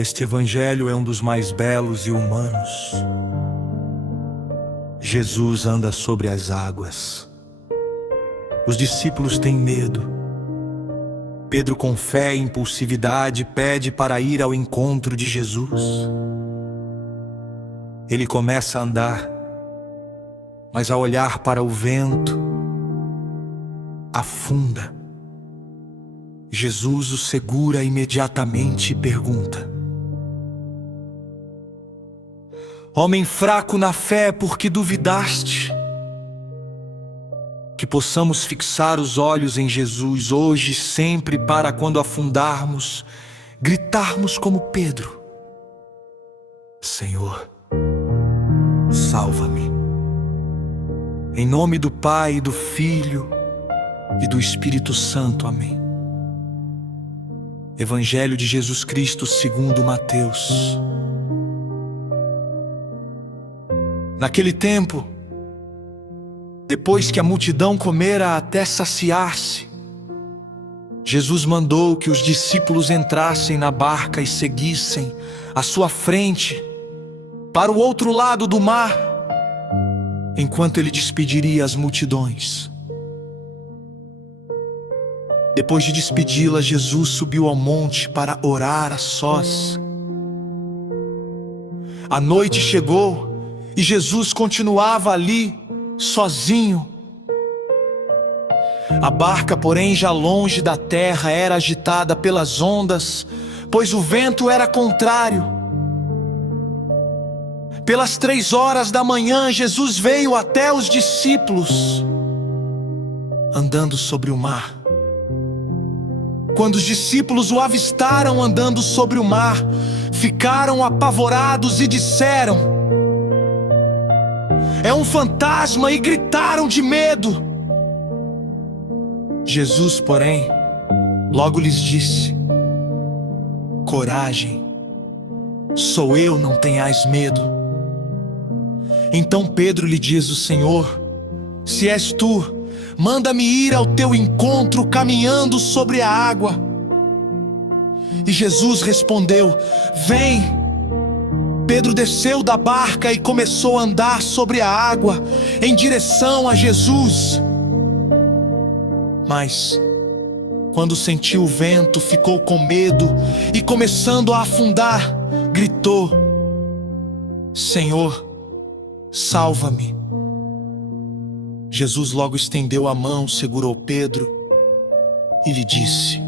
Este evangelho é um dos mais belos e humanos. Jesus anda sobre as águas. Os discípulos têm medo. Pedro, com fé e impulsividade, pede para ir ao encontro de Jesus. Ele começa a andar, mas ao olhar para o vento, afunda. Jesus o segura imediatamente e pergunta: Homem fraco na fé, por que duvidaste? Que possamos fixar os olhos em Jesus hoje e sempre, para quando afundarmos, gritarmos como Pedro: Senhor, salva-me. Em nome do Pai, do Filho e do Espírito Santo. Amém. Evangelho de Jesus Cristo segundo Mateus. Naquele tempo, depois que a multidão comera até saciar-se, Jesus mandou que os discípulos entrassem na barca e seguissem à sua frente para o outro lado do mar, enquanto ele despediria as multidões. Depois de despedi-las, Jesus subiu ao monte para orar a sós. A noite chegou e Jesus continuava ali, sozinho. A barca, porém, já longe da terra, era agitada pelas ondas, pois o vento era contrário. Pelas 3 horas da manhã, Jesus veio até os discípulos, andando sobre o mar. Quando os discípulos o avistaram andando sobre o mar, ficaram apavorados e disseram: É um fantasma, e gritaram de medo. Jesus, porém, logo lhes disse: Coragem, sou eu, não tenhais medo. Então Pedro lhe diz: O Senhor, se és tu, manda-me ir ao teu encontro caminhando sobre a água. E Jesus respondeu: Vem. Pedro desceu da barca e começou a andar sobre a água em direção a Jesus. Mas, quando sentiu o vento, ficou com medo e, começando a afundar, gritou: Senhor, salva-me. Jesus logo estendeu a mão, segurou Pedro e lhe disse: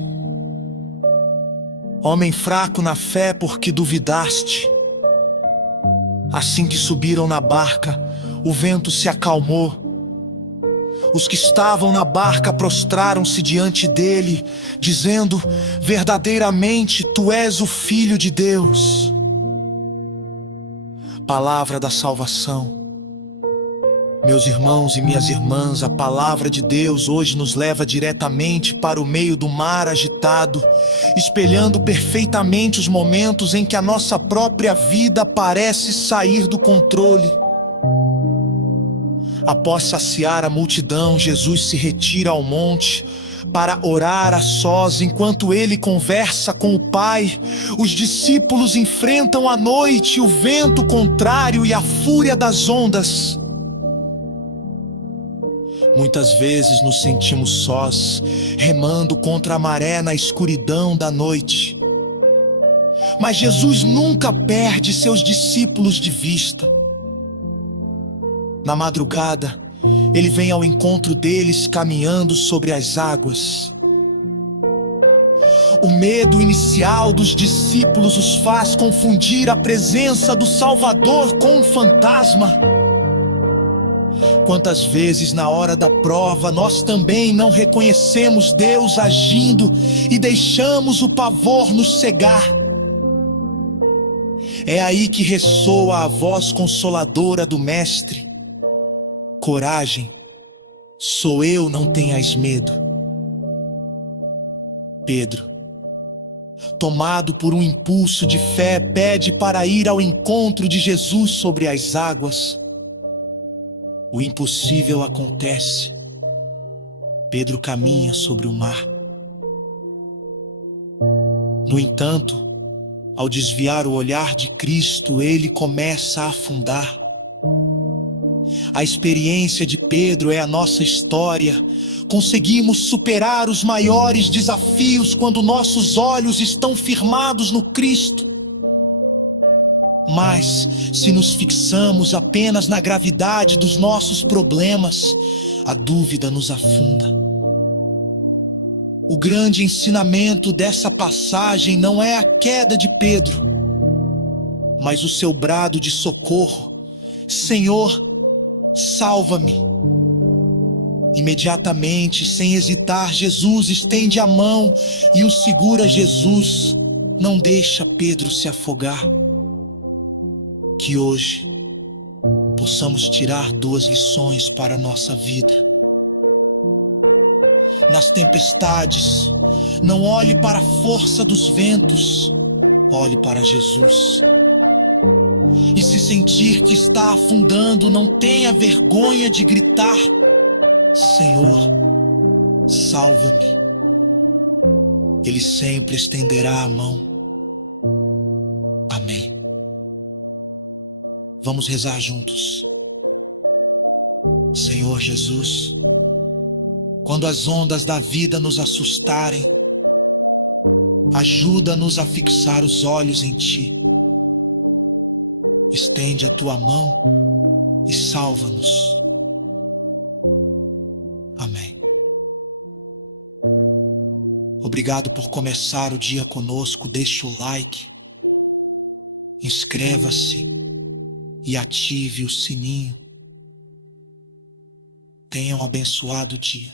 Homem fraco na fé, por que duvidaste? Assim que subiram na barca, o vento se acalmou. Os que estavam na barca prostraram-se diante dele, dizendo: Verdadeiramente tu és o Filho de Deus. Palavra da salvação. Meus irmãos e minhas irmãs, a palavra de Deus hoje nos leva diretamente para o meio do mar agitado, espelhando perfeitamente os momentos em que a nossa própria vida parece sair do controle. Após saciar a multidão, Jesus se retira ao monte para orar a sós. Enquanto ele conversa com o Pai, os discípulos enfrentam a noite, o vento contrário e a fúria das ondas. Muitas vezes nos sentimos sós, remando contra a maré na escuridão da noite. Mas Jesus nunca perde seus discípulos de vista. Na madrugada, ele vem ao encontro deles caminhando sobre as águas. O medo inicial dos discípulos os faz confundir a presença do Salvador com um fantasma. Quantas vezes na hora da prova nós também não reconhecemos Deus agindo e deixamos o pavor nos cegar. É aí que ressoa a voz consoladora do Mestre: Coragem, sou eu, não tenhas medo. Pedro, tomado por um impulso de fé, pede para ir ao encontro de Jesus sobre as águas. O impossível acontece. Pedro caminha sobre o mar. No entanto, Ao desviar o olhar de Cristo, ele começa a afundar. A experiência de Pedro é a nossa história. Conseguimos superar os maiores desafios quando nossos olhos estão firmados no Cristo. Mas, se nos fixamos apenas na gravidade dos nossos problemas, a dúvida nos afunda. O grande ensinamento dessa passagem não é a queda de Pedro, mas o seu brado de socorro: Senhor, salva-me. Imediatamente, sem hesitar, Jesus estende a mão e o segura. Jesus não deixa Pedro se afogar. Que hoje possamos tirar 2 lições para a nossa vida. Nas tempestades, não olhe para a força dos ventos, olhe para Jesus. E se sentir que está afundando, não tenha vergonha de gritar: Senhor, salva-me. Ele sempre estenderá a mão. Amém. Vamos rezar juntos. Senhor Jesus, quando as ondas da vida nos assustarem, ajuda-nos a fixar os olhos em Ti. Estende a Tua mão e salva-nos. Amém. Obrigado por começar o dia conosco. Deixe o like, inscreva-se e ative o sininho. Tenha um abençoado dia.